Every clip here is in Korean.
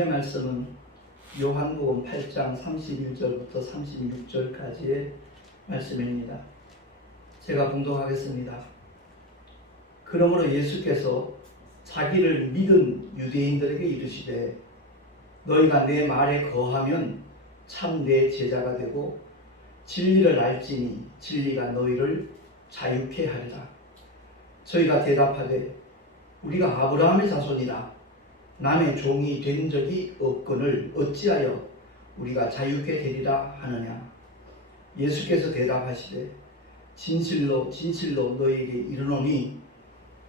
하나님의 말씀은 요한복음 8장 31절부터 36절까지의 말씀입니다. 제가 봉독하겠습니다. 그러므로 예수께서 자기를 믿은 유대인들에게 이르시되 너희가 내 말에 거하면 참 내 제자가 되고 진리를 알지니 진리가 너희를 자유케 하리라. 저희가 대답하되 우리가 아브라함의 자손이라 남의 종이 된 적이 없거늘 어찌하여 우리가 자유케 되리라 하느냐. 예수께서 대답하시되 진실로 진실로 너희에게 이르노니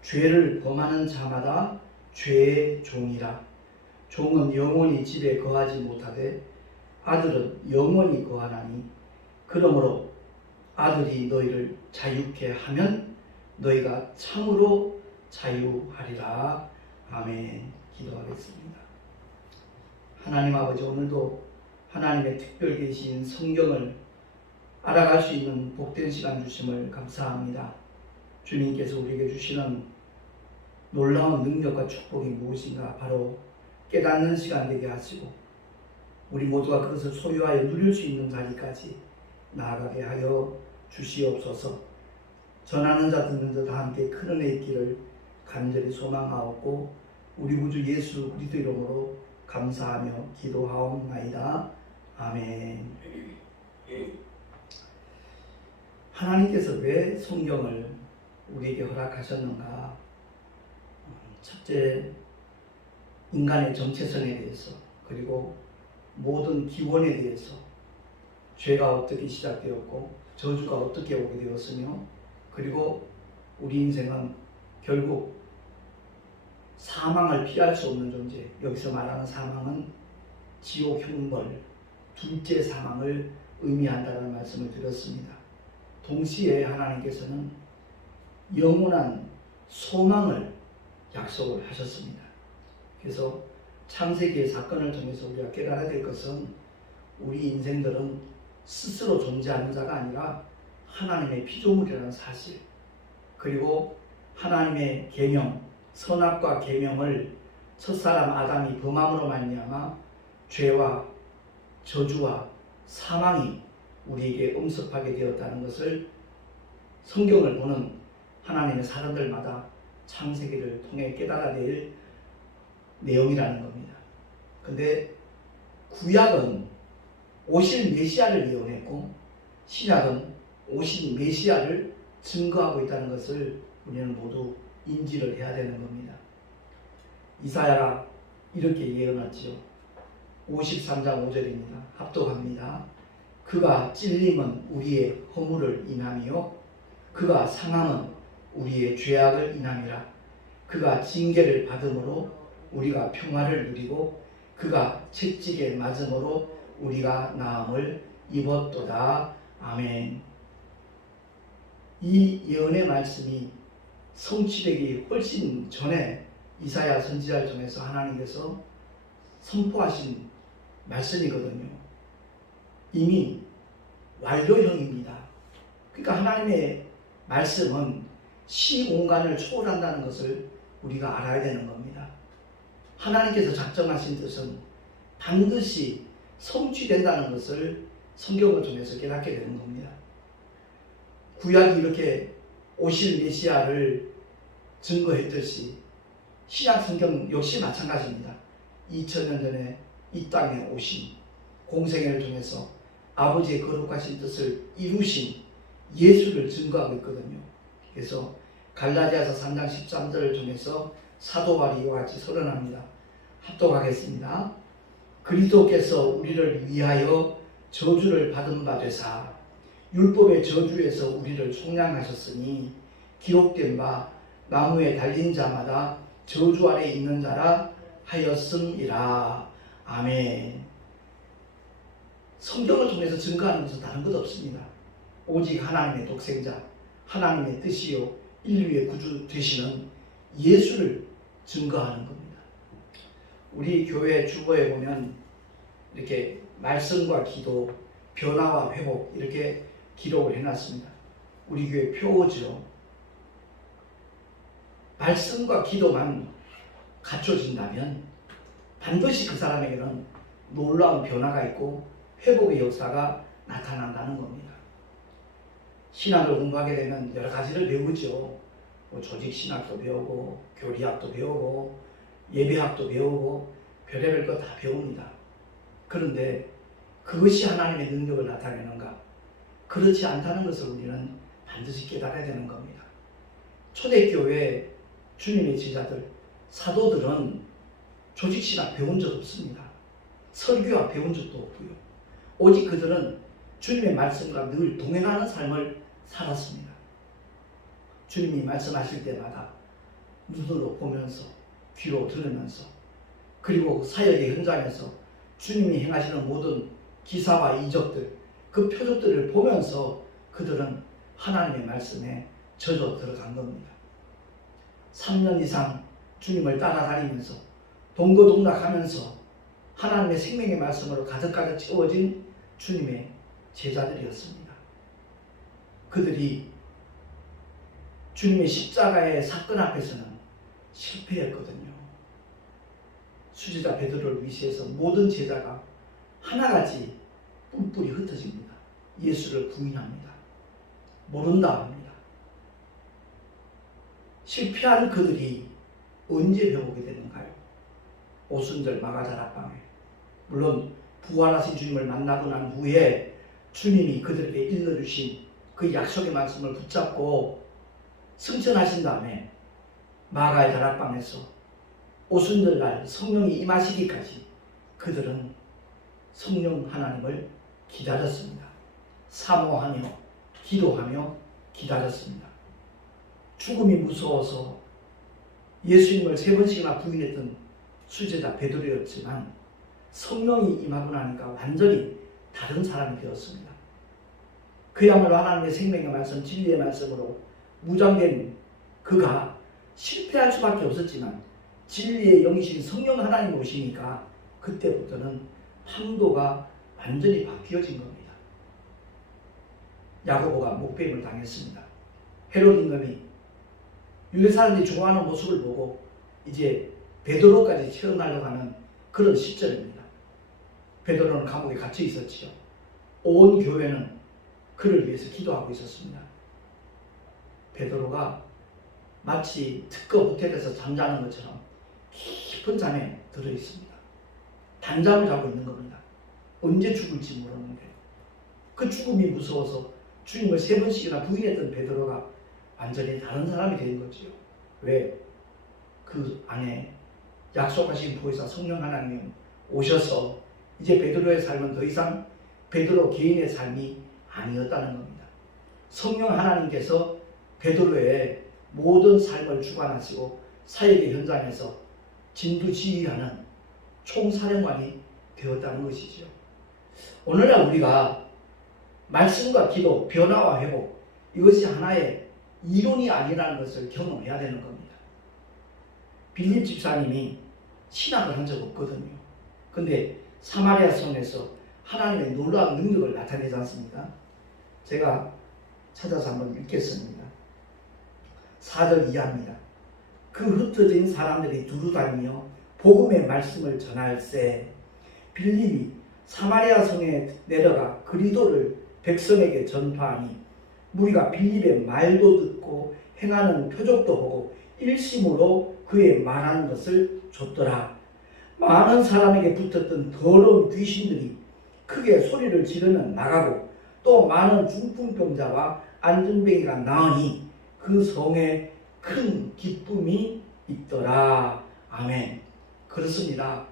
죄를 범하는 자마다 죄의 종이라. 종은 영원히 집에 거하지 못하되 아들은 영원히 거하나니 그러므로 아들이 너희를 자유케 하면 너희가 참으로 자유하리라. 아멘. 기도하겠습니다. 하나님 아버지, 오늘도 하나님의 특별 계신 성경을 알아갈 수 있는 복된 시간 주심을 감사합니다. 주님께서 우리에게 주시는 놀라운 능력과 축복이 무엇인가 바로 깨닫는 시간 되게 하시고 우리 모두가 그것을 소유하여 누릴 수 있는 자리까지 나아가게 하여 주시옵소서. 전하는 자 듣는 자 다 함께 큰 은혜 있기를 간절히 소망하옵고 우리 구주 예수 그리스도 이름으로 감사하며 기도하옵나이다. 아멘. 하나님께서 왜 성경을 우리에게 허락하셨는가? 첫째, 인간의 정체성에 대해서, 그리고 모든 기원에 대해서, 죄가 어떻게 시작되었고 저주가 어떻게 오게 되었으며, 그리고 우리 인생은 결국 사망을 피할 수 없는 존재, 여기서 말하는 사망은 지옥 형벌, 둘째 사망을 의미한다는 말씀을 드렸습니다. 동시에 하나님께서는 영원한 소망을 약속을 하셨습니다. 그래서 창세기의 사건을 통해서 우리가 깨달아야 될 것은 우리 인생들은 스스로 존재하는 자가 아니라 하나님의 피조물이라는 사실, 그리고 하나님의 계명, 선악과 계명을 첫사람 아담이 범함으로 말미암아 죄와 저주와 사망이 우리에게 엄습하게 되었다는 것을 성경을 보는 하나님의 사람들마다 창세기를 통해 깨달아야 될 내용이라는 겁니다. 근데 구약은 오실 메시아를 예언했고 신약은 오신 메시아를 증거하고 있다는 것을 우리는 모두 인지를 해야 되는 겁니다. 이사야가 이렇게 예언하지요. 53장 5절입니다. 합독합니다. 그가 찔림은 우리의 허물을 인함이요 그가 상함은 우리의 죄악을 인함이라. 그가 징계를 받음으로 우리가 평화를 누리고 그가 채찍에 맞음으로 우리가 나음을 입었도다. 아멘. 이 예언의 말씀이 성취되기 훨씬 전에 이사야 선지자를 통해서 하나님께서 선포하신 말씀이거든요. 이미 완료형입니다. 그러니까 하나님의 말씀은 시공간을 초월한다는 것을 우리가 알아야 되는 겁니다. 하나님께서 작정하신 뜻은 반드시 성취된다는 것을 성경을 통해서 깨닫게 되는 겁니다. 구약이 이렇게 오실 메시아를 증거했듯이 신약 성경 역시 마찬가지입니다. 2000년 전에 이 땅에 오신 공생애를 통해서 아버지의 거룩하신 뜻을 이루신 예수를 증거하고 있거든요. 그래서 갈라디아서 3장 13절을 통해서 사도 바울이 이와 같이 선언합니다. 합독하겠습니다. 그리스도께서 우리를 위하여 저주를 받은 바 되사 율법의 저주에서 우리를 속량하셨으니 기록된 바 나무에 달린 자마다 저주 아래 있는 자라 하였음이라. 아멘. 성경을 통해서 증거하는 것은 다른 것 없습니다. 오직 하나님의 독생자, 하나님의 뜻이요 인류의 구주 되시는 예수를 증거하는 겁니다. 우리 교회 주보에 보면 이렇게 말씀과 기도, 변화와 회복 이렇게 기록을 해놨습니다. 우리 교회 표어죠. 말씀과 기도만 갖춰진다면 반드시 그 사람에게는 놀라운 변화가 있고 회복의 역사가 나타난다는 겁니다. 신학을 공부하게 되면 여러 가지를 배우죠. 조직신학도 배우고 교리학도 배우고 예배학도 배우고 별의별 것 다 배웁니다. 그런데 그것이 하나님의 능력을 나타내는가? 그렇지 않다는 것을 우리는 반드시 깨달아야 되는 겁니다. 초대교회 주님의 제자들, 사도들은 조직신학 배운 적 없습니다. 설교학 배운 적도 없고요. 오직 그들은 주님의 말씀과 늘 동행하는 삶을 살았습니다. 주님이 말씀하실 때마다 눈으로 보면서 귀로 들으면서 그리고 사역의 현장에서 주님이 행하시는 모든 기사와 이적들, 그 표적들을 보면서 그들은 하나님의 말씀에 젖어 들어간 겁니다. 3년 이상 주님을 따라다니면서 동거동락하면서 하나님의 생명의 말씀으로 가득가득 채워진 주님의 제자들이었습니다. 그들이 주님의 십자가의 사건 앞에서는 실패했거든요. 수제자 베드로를 위시해서 모든 제자가 하나같이 뿔뿔이 흩어집니다. 예수를 부인합니다. 모른다 합니다. 실패한 그들이 언제 배우게 되는가요? 오순절 마가다락방에 물론 부활하신 주님을 만나고 난 후에 주님이 그들에게 일러주신 그 약속의 말씀을 붙잡고 승천하신 다음에 마가의 다락방에서 오순절날 성령이 임하시기까지 그들은 성령 하나님을 기다렸습니다. 사모하며 기도하며 기다렸습니다. 죽음이 무서워서 예수님을 3번씩이나 부인했던 수제자 베드로였지만 성령이 임하고 나니까 완전히 다른 사람이 되었습니다. 그야말로 하나님의 생명의 말씀, 진리의 말씀으로 무장된 그가 실패할 수밖에 없었지만 진리의 영이신 성령 하나님 오시니까 그때부터는 판도가 완전히 바뀌어진 겁니다. 야고보가 목배임을 당했습니다. 헤롯 임금이 유대 사람들이 좋아하는 모습을 보고 이제 베드로까지 채워나려고 하는 그런 시절입니다. 베드로는 감옥에 갇혀 있었지요. 온 교회는 그를 위해서 기도하고 있었습니다. 베드로가 마치 특급 호텔에서 잠자는 것처럼 깊은 잠에 들어있습니다. 단잠을 자고 있는 겁니다. 언제 죽을지 모르는데 그 죽음이 무서워서 주님을 3번씩이나 부인했던 베드로가 완전히 다른 사람이 된 거지요. 왜? 그 안에 약속하신 보혜사 성령 하나님이 오셔서 이제 베드로의 삶은 더 이상 베드로 개인의 삶이 아니었다는 겁니다. 성령 하나님께서 베드로의 모든 삶을 주관하시고 사역의 현장에서 진두지휘하는 총사령관이 되었다는 것이죠. 오늘날 우리가 말씀과 기도, 변화와 회복, 이것이 하나의 이론이 아니라는 것을 경험해야 되는 겁니다. 빌립 집사님이 신학을 한 적 없거든요. 근데 사마리아 성에서 하나님의 놀라운 능력을 나타내지 않습니까? 제가 찾아서 한번 읽겠습니다. 4절 이하입니다. 그 흩어진 사람들이 두루다니며 복음의 말씀을 전할세 빌립이 사마리아 성에 내려가 그리도를 백성에게 전파하니 무리가 빌립의 말도 듣고 행하는 표적도 보고 일심으로 그의 말하는 것을 줬더라. 많은 사람에게 붙었던 더러운 귀신들이 크게 소리를 지르면 나가고 또 많은 중풍병자와 안전뱅이가 나으니 그 성에 큰 기쁨이 있더라. 아멘. 그렇습니다.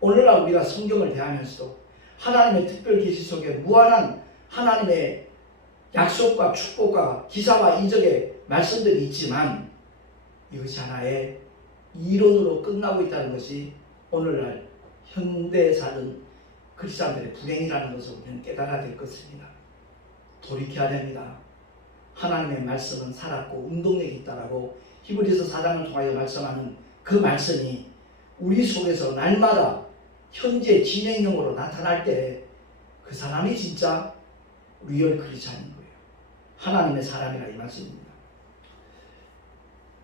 오늘날 우리가 성경을 대하면서도 하나님의 특별 계시 속에 무한한 하나님의 약속과 축복과 기사와 이적의 말씀들이 있지만 이것이 하나의 이론으로 끝나고 있다는 것이 오늘날 현대에 사는 크리스찬들의 불행이라는 것을 우리는 깨달아야 될 것입니다. 돌이켜야 됩니다. 하나님의 말씀은 살았고 운동력이 있다라고 히브리서 4장을 통하여 말씀하는 그 말씀이 우리 속에서 날마다 현재 진행형으로 나타날 때 그 사람이 진짜 리얼 크리스찬인 거예요. 하나님의 사람이라 이 말씀입니다.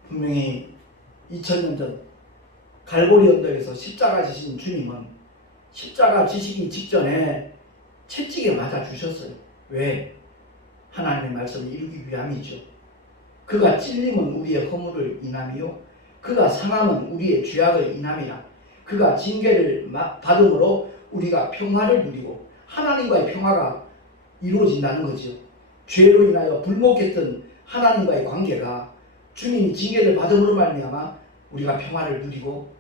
분명히 2000년 전 갈보리 언덕에서 십자가 지신 주님은 십자가 지시기 직전에 채찍에 맞아 주셨어요. 왜? 하나님의 말씀을 이루기 위함이죠. 그가 찔림은 우리의 허물을 인함이요 그가 상함은 우리의 죄악을 인함이라. 그가 징계를 받음으로 우리가 평화를 누리고 하나님과의 평화가 이루어진다는 거죠. 죄로 인하여 불목했던 하나님과의 관계가 주님이 징계를 받음으로 말미암아 우리가 평화를 누리고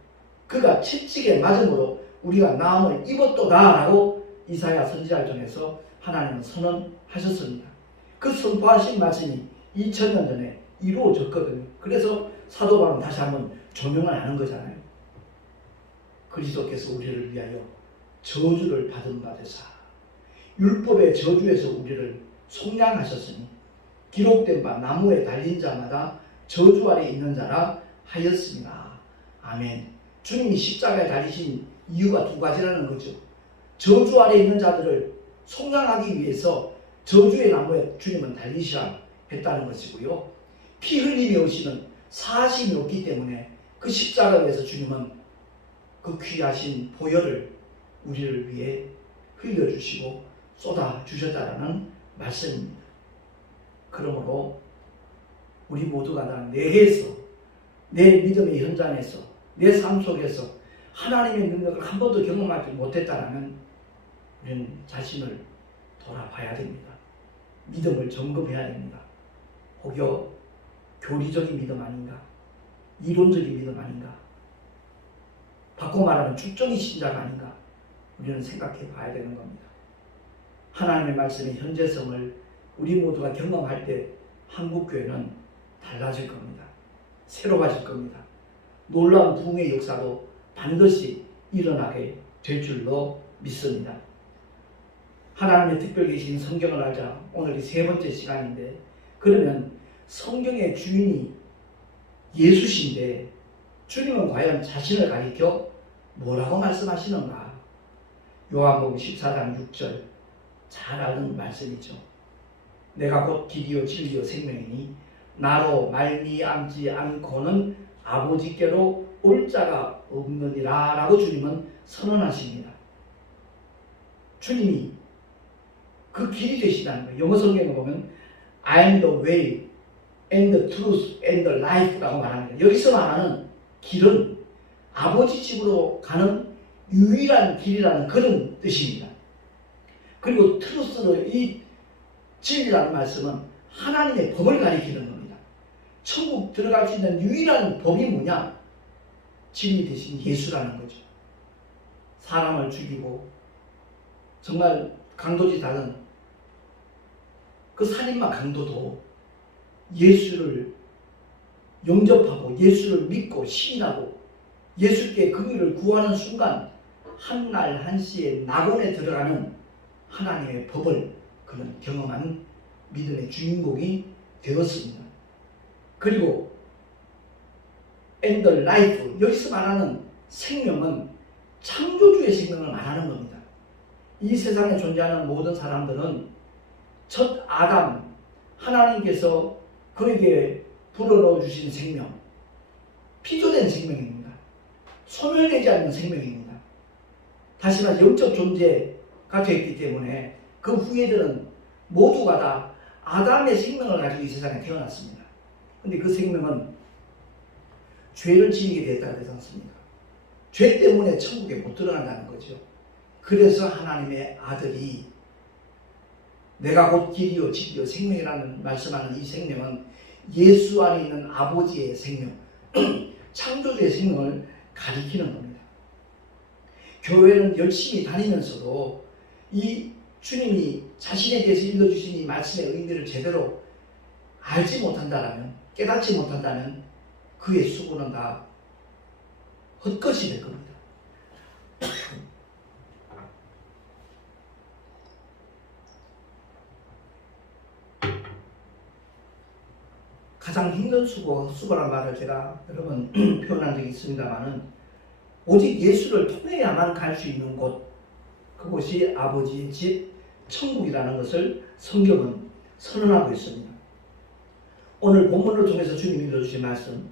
그가 채찍에 맞음으로 우리가 나음을 입었도다라고 이사야 선지자를 통해서 하나님은 선언하셨습니다. 그 선포하신 말씀이 2000년 전에 이루어졌거든요. 그래서 사도 바울은 다시 한번 조명을 하는 거잖아요. 그리스도께서 우리를 위하여 저주를 받은 바 되사 율법의 저주에서 우리를 속량하셨으니 기록된 바 나무에 달린 자마다 저주 아래 있는 자라 하였습니다. 아멘. 주님이 십자가에 달리신 이유가 두 가지라는 거죠. 저주 아래 있는 자들을 속량하기 위해서 저주의 나무에 주님은 달리셔야 했다는 것이고요. 피 흘림이 없이는 사심이 없기 때문에 그 십자가에서 주님은 그 귀하신 보혈을 우리를 위해 흘려주시고 쏟아주셨다는 말씀입니다. 그러므로 우리 모두가 다 내게서 내 믿음의 현장에서 내 삶 속에서 하나님의 능력을 한 번도 경험하지 못했다면 우리는 자신을 돌아봐야 됩니다. 믿음을 점검해야 됩니다. 혹여 교리적인 믿음 아닌가? 이론적인 믿음 아닌가? 바꿔 말하면 축적인 신자가 아닌가? 우리는 생각해 봐야 되는 겁니다. 하나님의 말씀의 현재성을 우리 모두가 경험할 때 한국교회는 달라질 겁니다. 새로워질 겁니다. 놀라운 부흥의 역사도 반드시 일어나게 될 줄로 믿습니다. 하나님의 특별 계신 성경을 알자. 오늘이 세 번째 시간인데 그러면 성경의 주인이 예수신데 주님은 과연 자신을 가리켜 뭐라고 말씀하시는가? 요한복음 14장 6절 잘 아는 말씀이죠. 내가 곧 길이요 진리요 생명이니 나로 말미암지 않고는 아버지께로 올 자가 없느니라 라고 주님은 선언하십니다. 주님이 그 길이 되시다는 거예요. 영어 성경에 보면 I am the way and the truth and the life 라고 말합니다. 여기서 말하는 길은 아버지 집으로 가는 유일한 길이라는 그런 뜻입니다. 그리고 트루스로 이 진리라는 말씀은 하나님의 법을 가리키는 겁니다. 천국 들어갈 수 있는 유일한 법이 뭐냐? 진리 대신 예수라는 거죠. 사람을 죽이고 정말 강도짓 하는 그 살인마 강도도 예수를 영접하고 예수를 믿고 시인하고 예수께 그를 구하는 순간 한날 한시에 낙원에 들어가는 하나님의 법을 그는 경험한 믿음의 주인공이 되었습니다. 그리고 and the life 여기서 말하는 생명은 창조주의 생명을 말하는 겁니다. 이 세상에 존재하는 모든 사람들은 첫 아담 하나님께서 그에게 불어넣어 주신 생명 피조된 생명입니다. 소멸되지 않는 생명입니다. 다시 말해 영적 존재가 되었기 때문에 그 후예들은 모두가 다 아담의 생명을 가지고 이 세상에 태어났습니다. 근데 그 생명은 죄를 지니게 되었다고 되지 않습니까? 죄 때문에 천국에 못 들어간다는 거죠. 그래서 하나님의 아들이 내가 곧 길이요 진리요 생명이라는 말씀하는 이 생명은 예수 안에 있는 아버지의 생명, 창조주의 생명을 가리키는 겁니다. 교회는 열심히 다니면서도 이 주님이 자신에 대해서 읽어주신 이 말씀의 의미를 제대로 알지 못한다면, 깨닫지 못한다면 그의 수고는 다 헛것이 될 겁니다. 가장 힘든 수고란 말을 제가 여러 번 표현한 적이 있습니다만은 오직 예수를 통해야만 갈 수 있는 곳, 그곳이 아버지의 집, 천국이라는 것을 성경은 선언하고 있습니다. 오늘 본문을 통해서 주님이 읽어주신 말씀,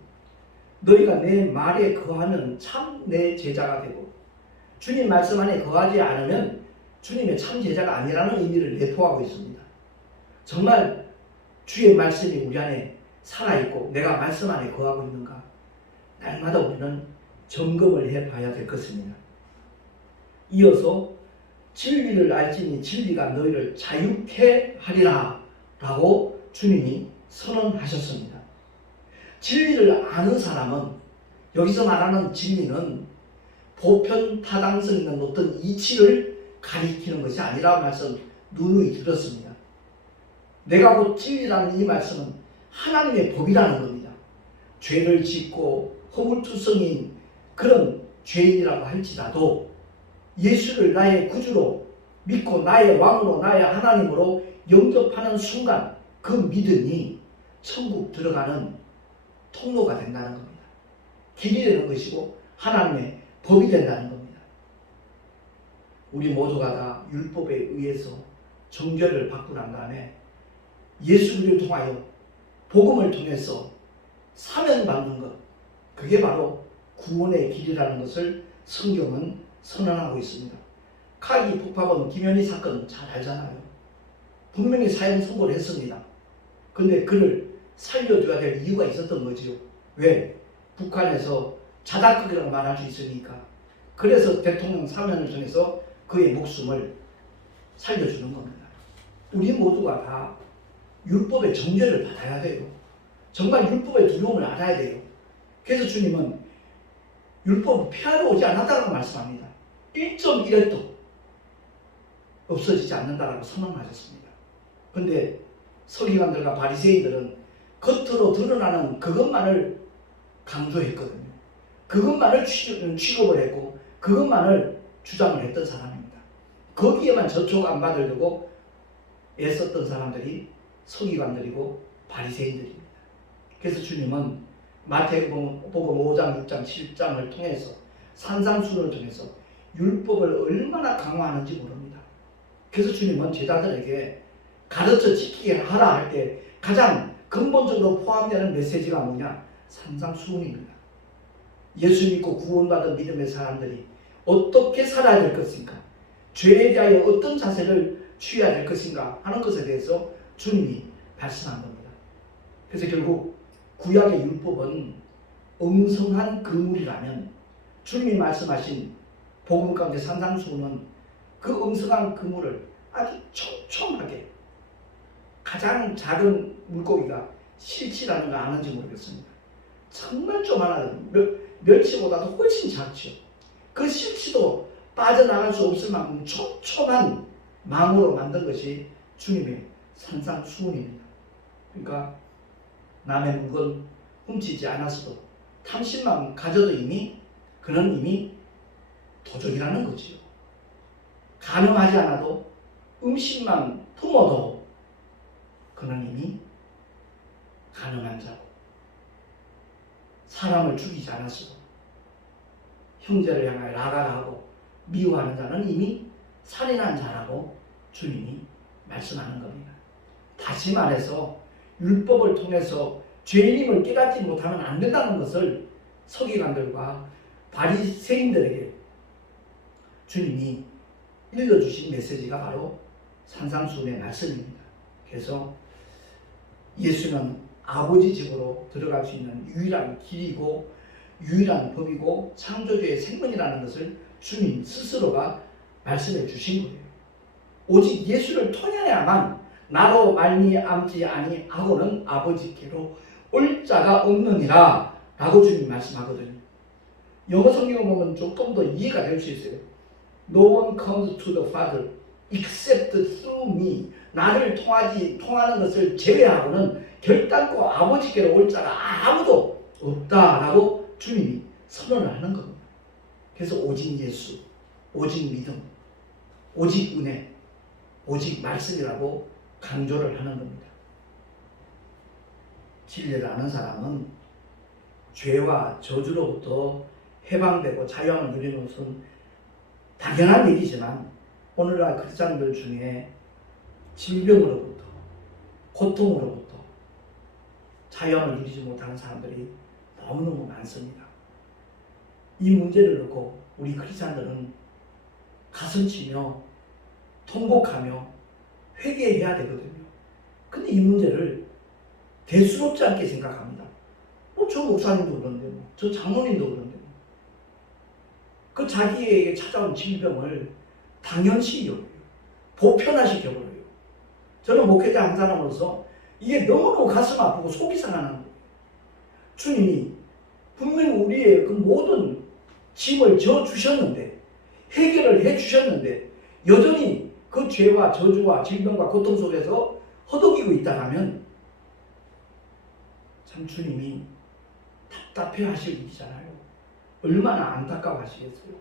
너희가 내 말에 거하면 참 내 제자가 되고 주님 말씀 안에 거하지 않으면 주님의 참 제자가 아니라는 의미를 내포하고 있습니다. 정말 주의 말씀이 우리 안에 살아있고 내가 말씀 안에 거하고 있는가? 날마다 우리는 점검을 해봐야 될 것입니다. 이어서 진리를 알지니 진리가 너희를 자유케 하리라 라고 주님이 선언하셨습니다. 진리를 아는 사람은, 여기서 말하는 진리는 보편 타당성 있는 어떤 이치를 가리키는 것이 아니라 말씀 누누이 들었습니다. 내가 곧 진리라는 이 말씀은 하나님의 법이라는 겁니다. 죄를 짓고 허물투성인 그런 죄인이라고 할지라도 예수를 나의 구주로 믿고 나의 왕으로 나의 하나님으로 영접하는 순간 그 믿음이 천국 들어가는 통로가 된다는 겁니다. 길이 되는 것이고 하나님의 법이 된다는 겁니다. 우리 모두가 다 율법에 의해서 정죄를 받고 난 다음에 예수를 통하여 복음을 통해서 사면받는 것, 그게 바로 구원의 길이라는 것을 성경은 선언하고 있습니다. 카기 폭파범 김현희 사건 잘 알잖아요. 분명히 사형 선고를 했습니다. 근데 그를 살려줘야 될 이유가 있었던 거지요. 왜? 북한에서 자다극이라고 말할 수 있으니까. 그래서 대통령 사면을 통해서 그의 목숨을 살려주는 겁니다. 우리 모두가 다 율법의 정죄를 받아야 돼요. 정말 율법의 두려움을 알아야 돼요. 그래서 주님은 율법을 폐하러 오지 않았다고 말씀합니다. 1.1획도 없어지지 않는다라고 선언하셨습니다. 그런데 서기관들과 바리새인들은 겉으로 드러나는 그것만을 강조했거든요. 그것만을 취급을 했고 그것만을 주장을 했던 사람입니다. 거기에만 저촉 안 받으려고 애썼던 사람들이 서기관들이고 바리새인들입니다. 그래서 주님은 마태복음 5장, 6장, 7장을 통해서 산상수훈을 통해서 율법을 얼마나 강화하는지 모릅니다. 그래서 주님은 제자들에게 가르쳐 지키게 하라 할 때 가장 근본적으로 포함되는 메시지가 뭐냐? 산상수훈입니다. 예수 믿고 구원받은 믿음의 사람들이 어떻게 살아야 될 것인가? 죄에 대하여 어떤 자세를 취해야 될 것인가 하는 것에 대해서 주님이 말씀한 겁니다. 그래서 결국 구약의 율법은 엉성한 그물이라면 주님이 말씀하신 복음 가운데 산상수훈은 그 엉성한 그물을 아주 촘촘하게, 가장 작은 물고기가 실치라는 걸 아는지 모르겠습니다. 정말 조만한 멸치보다도 훨씬 작죠. 그 실치도 빠져나갈 수 없을 만큼 촘촘한 망으로 만든 것이 주님의 산상수훈입니다. 그러니까 남의 물건 훔치지 않았어도 탐심만 가져도 그는 이미 도적이라는 거지요. 가늠하지 않아도 음식만 품어도 그는 이미 가늠한 자고, 사람을 죽이지 않았어도 형제를 향하여 나가라 하고 미워하는 자는 이미 살인한 자라고 주님이 말씀하는 겁니다. 다시 말해서 율법을 통해서 죄인임을 깨닫지 못하면 안 된다는 것을 서기관들과 바리새인들에게 주님이 일러주신 메시지가 바로 산상수훈의 말씀입니다. 그래서 예수는 아버지 집으로 들어갈 수 있는 유일한 길이고 유일한 법이고 창조주의 생명이라는 것을 주님 스스로가 말씀해 주신 거예요. 오직 예수를 통해야만 나로 말미암지 아니하고는 아버지께로 올 자가 없느니라 라고 주님 말씀하거든요. 영어 성경을 보면 조금 더 이해가 될 수 있어요. No one comes to the Father except through me. 나를 통하는 것을 제외하고는 결단코 아버지께로 올 자가 아무도 없다라고 주님이 선언을 하는 겁니다. 그래서 오직 예수, 오직 믿음, 오직 은혜, 오직 말씀이라고 강조를 하는 겁니다. 진리를 아는 사람은 죄와 저주로부터 해방되고 자유함을 누리는 것은 당연한 일이지만 오늘날 크리스찬들 중에 질병으로부터, 고통으로부터 자유함을 누리지 못하는 사람들이 너무너무 많습니다. 이 문제를 놓고 우리 크리스찬들은 가슴치며 통곡하며 회개해야 되거든요. 근데 이 문제를 대수롭지 않게 생각합니다. 저 목사님도 그런데 저 장로님도 그런데 그 자기에게 찾아온 질병을 당연시 여겨요. 보편화시켜버려요. 저는 목회자 한 사람으로서 이게 너무너무 가슴 아프고 속이 상하는 거예요. 주님이 분명히 우리의 그 모든 짐을 져주셨는데 해결을 해주셨는데 여전히 그 죄와 저주와 질병과 고통 속에서 허덕이고 있다 하면 참 주님이 답답해 하실 일이잖아요. 얼마나 안타까워 하시겠어요.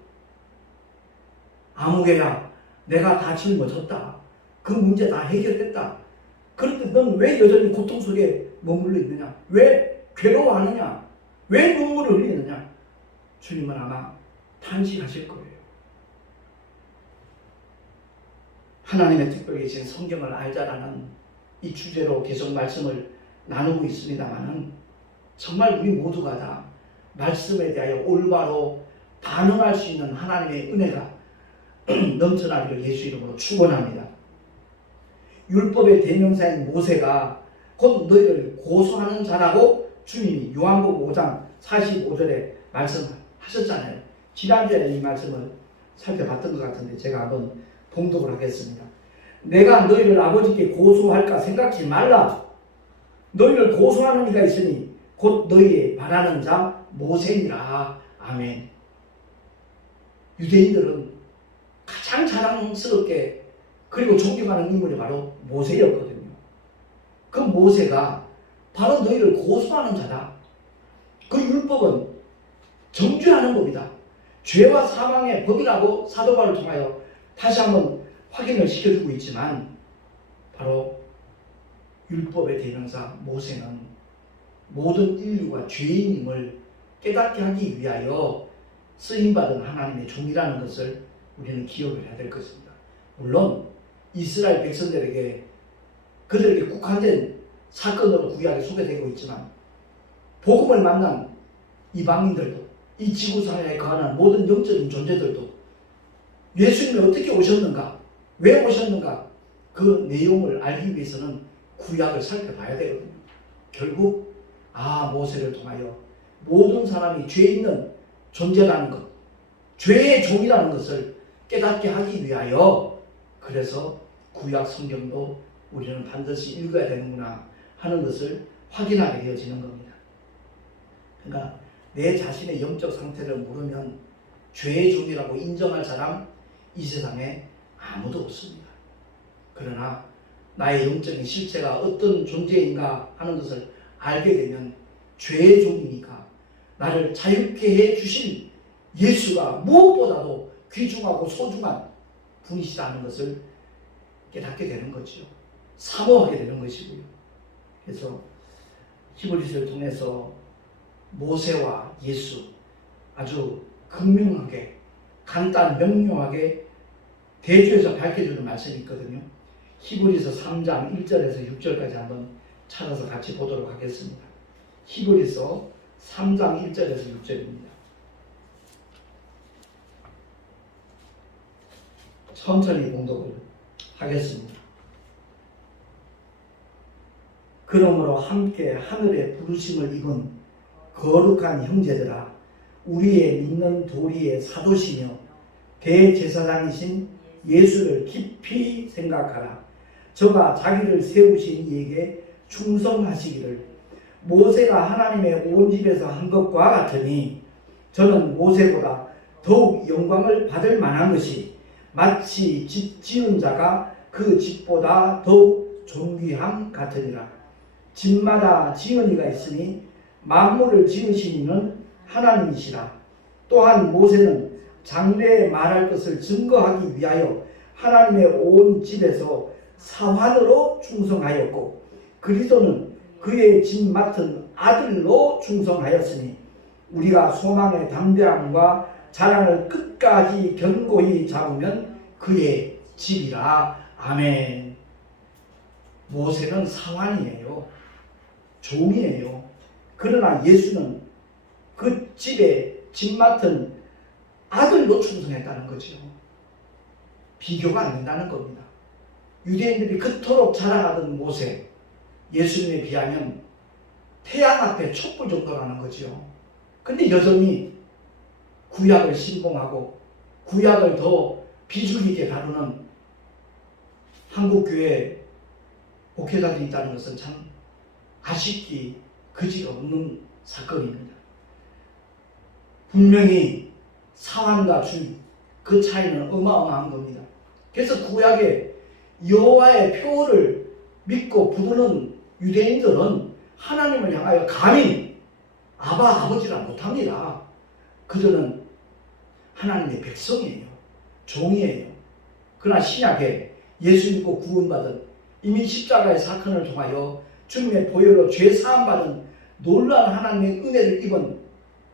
아무개야 내가 다 짊어졌다. 그 문제 다 해결했다. 그런데 넌 왜 여전히 고통 속에 머물러 있느냐? 왜 괴로워하느냐? 왜 눈물을 흘리느냐? 주님은 아마 탄식하실 거예요. 하나님의 특별히 계신 성경을 알자라는 이 주제로 계속 말씀을 나누고 있습니다만은 정말 우리 모두가 다 말씀에 대하여 올바로 반응할 수 있는 하나님의 은혜가 넘쳐나기를 예수 이름으로 축원합니다. 율법의 대명사인 모세가 곧 너희를 고소하는 자라고 주님이 요한복음 5장 45절에 말씀하셨잖아요. 지난주에 이 말씀을 살펴봤던 것 같은데 제가 한번 봉독을 하겠습니다. 내가 너희를 아버지께 고소할까 생각지 말라. 너희를 고소하는 이가 있으니 곧 너희의 바라는 자 모세니라. 아멘. 유대인들은 가장 자랑스럽게 그리고 존경하는 인물이 바로 모세였거든요. 그 모세가 바로 너희를 고소하는 자다. 그 율법은 정죄하는 법이다. 죄와 사망의 법이라고 사도 바울을 통하여 다시 한번 확인을 시켜주고 있지만 바로 율법의 대명사 모세는 모든 인류가 죄인임을 깨닫게 하기 위하여 쓰임받은 하나님의 종이라는 것을 우리는 기억을 해야 될 것입니다. 물론 이스라엘 백성들에게 그들에게 국한된 사건으로 구약에 소개되고 있지만 복음을 만난 이방인들도 이 지구상에 거하는 모든 영적인 존재들도 예수님이 어떻게 오셨는가, 왜 오셨는가 그 내용을 알기 위해서는 구약을 살펴봐야 되거든요. 결국 모세를 통하여 모든 사람이 죄 있는 존재라는 것, 죄의 종이라는 것을 깨닫게 하기 위하여 그래서 구약 성경도 우리는 반드시 읽어야 되는구나 하는 것을 확인하게 되어지는 겁니다. 그러니까 내 자신의 영적 상태를 모르면 죄의 종이라고 인정할 사람 이 세상에 아무도 없습니다. 그러나 나의 영적인 실체가 어떤 존재인가 하는 것을 알게 되면 죄의 종이니까 나를 자유케 해 주실 예수가 무엇보다도 귀중하고 소중한 분이시라는 것을 깨닫게 되는 거죠. 사모하게 되는 것이고요. 그래서 히브리서를 통해서 모세와 예수 아주 극명하게 명료하게 대조해서 밝혀주는 말씀이 있거든요. 히브리서 3장 1절에서 6절까지 한번 찾아서 같이 보도록 하겠습니다. 히브리서 3장 1절에서 6절입니다. 천천히 봉독을 하겠습니다. 그러므로 함께 하늘의 부르심을 입은 거룩한 형제들아, 우리의 믿는 도리의 사도시며 대제사장이신 예수를 깊이 생각하라. 저가 자기를 세우신 이에게 충성하시기를 모세가 하나님의 온 집에서 한 것과 같으니 저는 모세보다 더욱 영광을 받을 만한 것이 마치 집 지은 자가 그 집보다 더욱 존귀함 같으니라. 집마다 지은 이가 있으니 만물을 지으신 이는 하나님이시라. 또한 모세는 장래에 말할 것을 증거하기 위하여 하나님의 온 집에서 사환으로 충성하였고 그리스도는 그의 집 맡은 아들로 충성하였으니 우리가 소망의 담대함과 자랑을 끝까지 견고히 잡으면 그의 집이라. 아멘. 모세는 사환이에요. 종이에요. 그러나 예수는 그 집에 집 맡은 아들로 충성했다는 거죠. 비교가 안 된다는 겁니다. 유대인들이 그토록 자랑하던 모세, 예수님에 비하면 태양 앞에 촛불 정도라는 거죠. 근데 여전히 구약을 신봉하고 구약을 더 비죽이게 다루는 한국교회 목회자들이 있다는 것은 참 아쉽기 그지가 없는 사건입니다. 분명히 사환과 주, 그 차이는 어마어마한 겁니다. 그래서 구약의 여호와의 표를 믿고 부르는 유대인들은 하나님을 향하여 감히 아바 아버지라 못합니다. 그들은 하나님의 백성이에요. 종이에요. 그러나 신약에 예수 믿고 구원받은 이미 십자가의 사건을 통하여 주님의 보혈로 죄 사함받은 놀라운 하나님의 은혜를 입은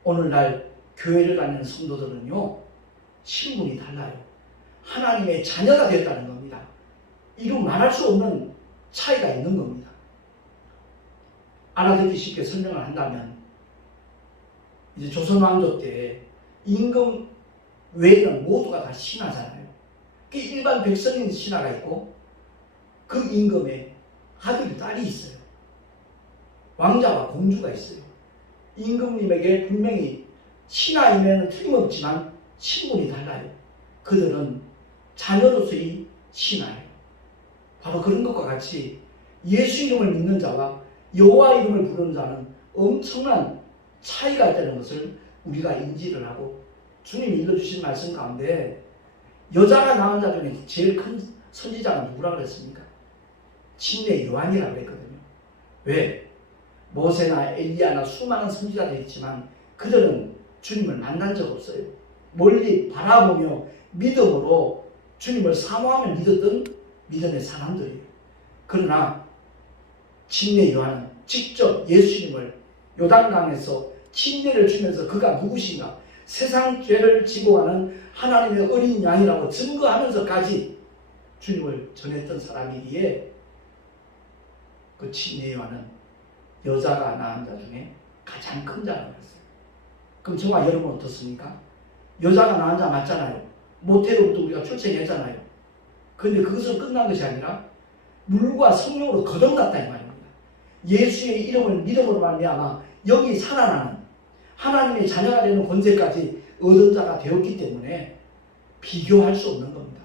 오늘날 교회를 다니는 성도들은요, 신분이 달라요. 하나님의 자녀가 됐다는 겁니다. 이루 말할 수 없는 차이가 있는 겁니다. 알아듣기 쉽게 설명을 한다면, 이제 조선 왕조 때 임금 외에는 모두가 다 신하잖아요. 그 일반 백성인 신하가 있고 그 임금에 아들이 딸이 있어요. 왕자와 공주가 있어요. 임금님에게 분명히 신하임에는 틀림없지만 신분이 달라요. 그들은 자녀로서의 신하예요. 바로 그런 것과 같이 예수 이름을 믿는 자와 여호와 이름을 부르는 자는 엄청난 차이가 있다는 것을 우리가 인지를 하고, 주님이 읽어주신 말씀 가운데 여자가 낳은 자 중에 제일 큰 선지자가 누구라 그랬습니까? 침례 요한이라고 그랬거든요. 왜? 모세나 엘리야나 수많은 선지자들이 있지만 그들은 주님을 만난 적 없어요. 멀리 바라보며 믿음으로 주님을 사모하며 믿었던 믿음의 사람들이에요. 그러나 침례 요한은 직접 예수님을 요단강에서 침례를 주면서 그가 누구신가, 세상 죄를 지고 가는 하나님의 어린 양이라고 증거하면서까지 주님을 전했던 사람이기에 그 침례 요한은 여자가 낳은 자 중에 가장 큰 자라고 했어요. 그럼 저와 여러분은 어떻습니까? 여자가 낳은 자 맞잖아요. 모태로부터 우리가 출생했잖아요. 그런데 그것은 끝난 것이 아니라 물과 성령으로 거듭났다 이 말입니다. 예수의 이름을 믿음으로 말미암아 여기 살아나는 하나님의 자녀가 되는 권세까지 얻은 자가 되었기 때문에 비교할 수 없는 겁니다.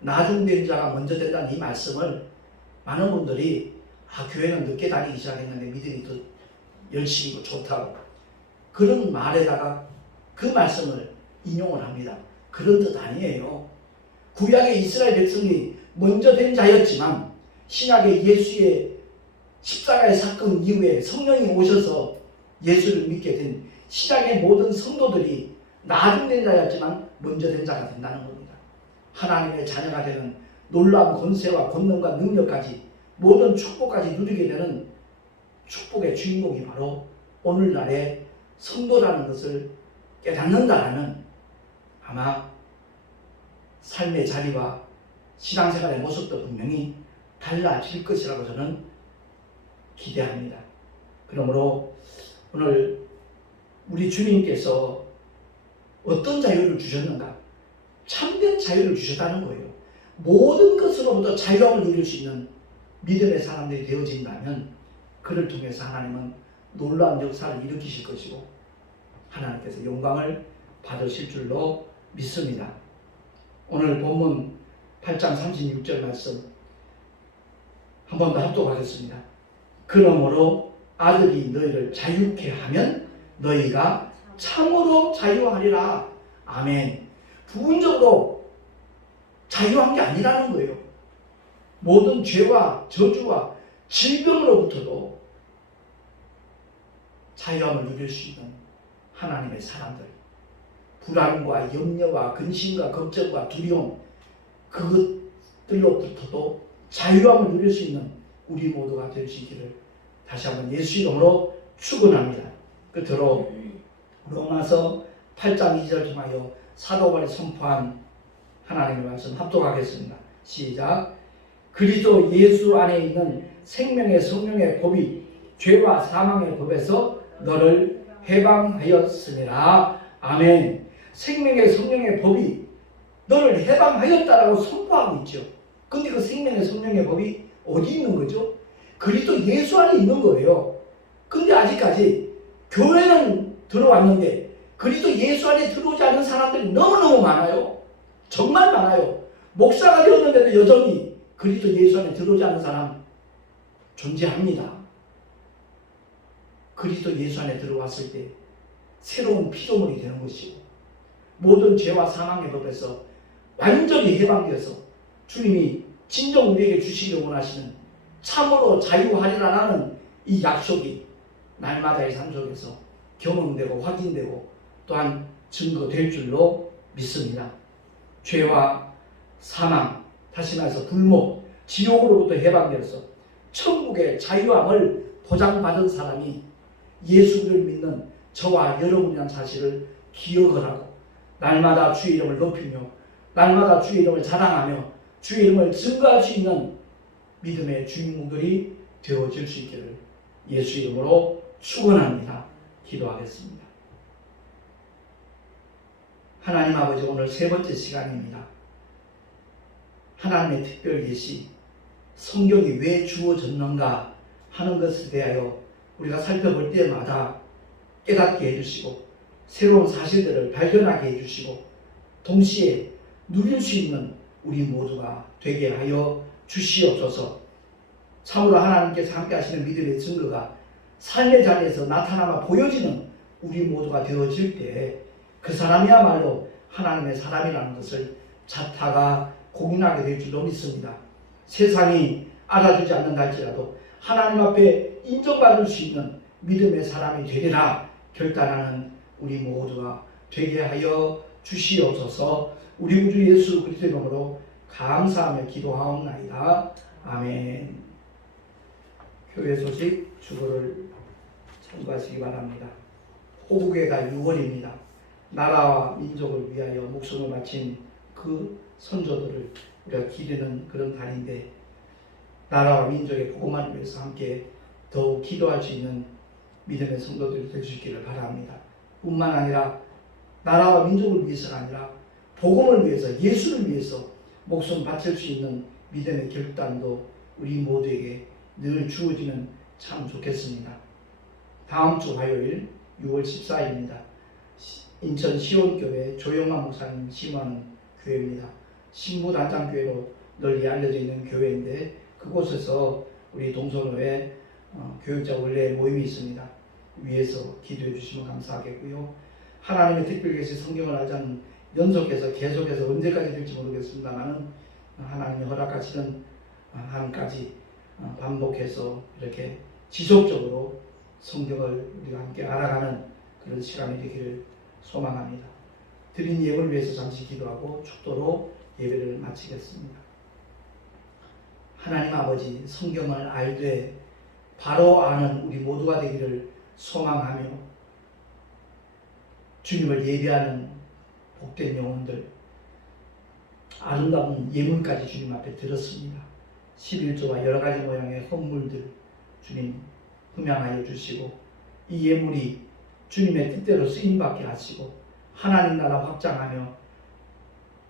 나중된 자가 먼저 된다는 이 말씀을 많은 분들이 교회는 늦게 다니기 시작했는데 믿음이 더 열심히고 좋다고 그런 말에다가 그 말씀을 인용을 합니다. 그런 뜻 아니에요. 구약의 이스라엘 백성이 먼저 된 자였지만 신약의 예수의 십자가의 사건 이후에 성령이 오셔서 예수를 믿게 된 신약의 모든 성도들이 나중된 자였지만 먼저 된 자가 된다는 겁니다. 하나님의 자녀가 되는 놀라운 권세와 권능과 능력까지 모든 축복까지 누리게 되는 축복의 주인공이 바로 오늘날의 성도라는 것을 깨닫는다라는, 아마 삶의 자리와 신앙생활의 모습도 분명히 달라질 것이라고 저는 기대합니다. 그러므로 오늘 우리 주님께서 어떤 자유를 주셨는가? 참된 자유를 주셨다는 거예요. 모든 것으로부터 자유함을 누릴 수 있는 믿음의 사람들이 되어진다면 그를 통해서 하나님은 놀라운 역사를 일으키실 것이고 하나님께서 영광을 받으실 줄로 믿습니다. 오늘 본문 8장 36절 말씀 한 번 더 합독하겠습니다. 그러므로 아들이 너희를 자유케 하면 너희가 참으로 자유하리라. 아멘. 부분적으로 자유한 게 아니라는 거예요. 모든 죄와 저주와 질병으로부터도 자유함을 누릴 수 있는 하나님의 사람들, 불안과 염려와 근심과 걱정과 두려움, 그것들로부터도 자유함을 누릴 수 있는 우리 모두가 될 수 있기를 다시 한번 예수 이름으로 축원합니다. 끝으로 로마서 8장 2절 통하여 사도 바울이 선포한 하나님의 말씀 합독하겠습니다. 시작. 그리스도 예수 안에 있는 생명의 성령의 법이 죄와 사망의 법에서 너를 해방하였음이라. 아멘. 생명의 성령의 법이 너를 해방하였다라고 선포하고 있죠. 근데 그 생명의 성령의 법이 어디 있는 거죠? 그리스도 예수 안에 있는 거예요. 근데 아직까지 교회는 들어왔는데 그리스도 예수 안에 들어오지 않은 사람들이 너무너무 많아요. 정말 많아요. 목사가 되었는데도 여전히 그리스도 예수 안에 들어오지 않는 사람 존재합니다. 그리스도 예수 안에 들어왔을 때 새로운 피조물이 되는 것이고 모든 죄와 사망의 법에서 완전히 해방되어서 주님이 진정 우리에게 주시기 원하시는 참으로 자유하리라는 이 약속이 날마다의 삶 속에서 경험되고 확인되고 또한 증거될 줄로 믿습니다. 죄와 사망, 다시 말해서 불목, 지옥으로부터 해방되어서 천국의 자유함을 보장받은 사람이 예수를 믿는 저와 여러분이라는 사실을 기억을 하고 날마다 주의 이름을 높이며 날마다 주의 이름을 자랑하며 주의 이름을 증거할 수 있는 믿음의 주인공들이 되어질 수 있기를 예수 이름으로 축원합니다. 기도하겠습니다. 하나님 아버지, 오늘 세 번째 시간입니다. 하나님의 특별 계시, 성경이 왜 주어졌는가 하는 것에 대하여 우리가 살펴볼 때마다 깨닫게 해주시고 새로운 사실들을 발견하게 해주시고 동시에 누릴 수 있는 우리 모두가 되게 하여 주시옵소서. 참으로 하나님께서 함께 하시는 믿음의 증거가 삶의 자리에서 나타나며 보여지는 우리 모두가 되어질 때 그 사람이야말로 하나님의 사람이라는 것을 자타가 공인하게 될 줄로 믿습니다. 세상이 알아주지 않는다 할지라도 하나님 앞에 인정받을 수 있는 믿음의 사람이 되리라 결단하는 우리 모두가 되게 하여 주시옵소서. 우리 구주 예수 그리스도의 이름으로 감사하며 기도하옵나이다. 아멘. 교회 소식 주보를 참고하시기 바랍니다. 호국에가 6월입니다. 나라와 민족을 위하여 목숨을 바친 그 선조들을 우리가 기리는 그런 달인데 나라와 민족의 복음을 위해서 함께 더욱 기도할 수 있는 믿음의 성도들이 될 수 있기를 바랍니다. 뿐만 아니라 나라와 민족을 위해서가 아니라 복음을 위해서 예수를 위해서 목숨 바칠 수 있는 믿음의 결단도 우리 모두에게 늘 주어지면 참 좋겠습니다. 다음 주 화요일 6월 14일입니다. 인천 시온교회 조영만 목사님 심화하는 교회입니다. 신부단장교회로 널리 알려져 있는 교회인데 그곳에서 우리 동서로회 교육자 원래 모임이 있습니다. 위에서 기도해 주시면 감사하겠고요. 하나님의 특별 계시 성경을 알자는 연속해서 계속해서 언제까지 될지 모르겠습니다만 하나님이 허락하시는 한까지 반복해서 이렇게 지속적으로 성경을 우리가 함께 알아가는 그런 시간이 되기를 소망합니다. 드린 예물을 위해서 잠시 기도하고 축도로 예배를 마치겠습니다. 하나님 아버지, 성경을 알되 바로 아는 우리 모두가 되기를 소망하며 주님을 예배하는 복된 영혼들, 아름다운 예물까지 주님 앞에 드렸습니다. 11조와 여러 가지 모양의 헌물들 주님 흠양하여 주시고 이 예물이 주님의 뜻대로 쓰임받게 하시고 하나님 나라 확장하며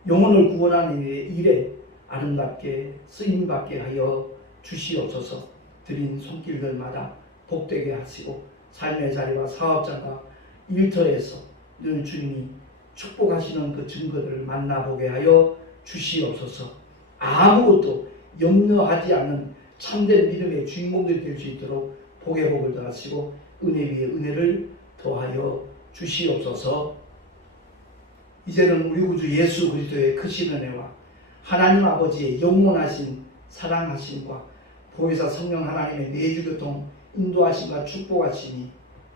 영혼을 구원하는 일에 아름답게 쓰임받게 하여 주시옵소서. 드린 손길들마다 복되게 하시고 삶의 자리와 사업자가 일터에서 늘 주님이 축복하시는 그 증거들을 만나보게 하여 주시옵소서. 아무것도 염려하지 않는 참된 믿음의 주인공들이 될 수 있도록 복의 복을 더하시고 은혜 위에 은혜를 더하여 주시옵소서. 이제는 우리 구주 예수 그리스도의 크신 은혜와 하나님 아버지의 영원하신 사랑하심과 보혜사 성령 하나님의 내주교통 인도하심과 축복하심이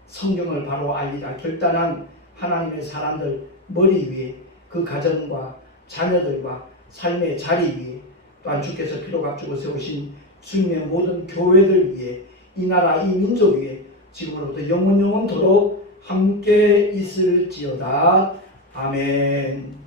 성경을 바로 알리라 결단한 하나님의 사람들 머리 위에 그 가정과 자녀들과 삶의 자리 위에 또한 주께서 피로 값주고 세우신 주님의 모든 교회들 위에 이 나라 이 민족 위에 지금으로부터 영원토록 함께 있을지어다. 아멘.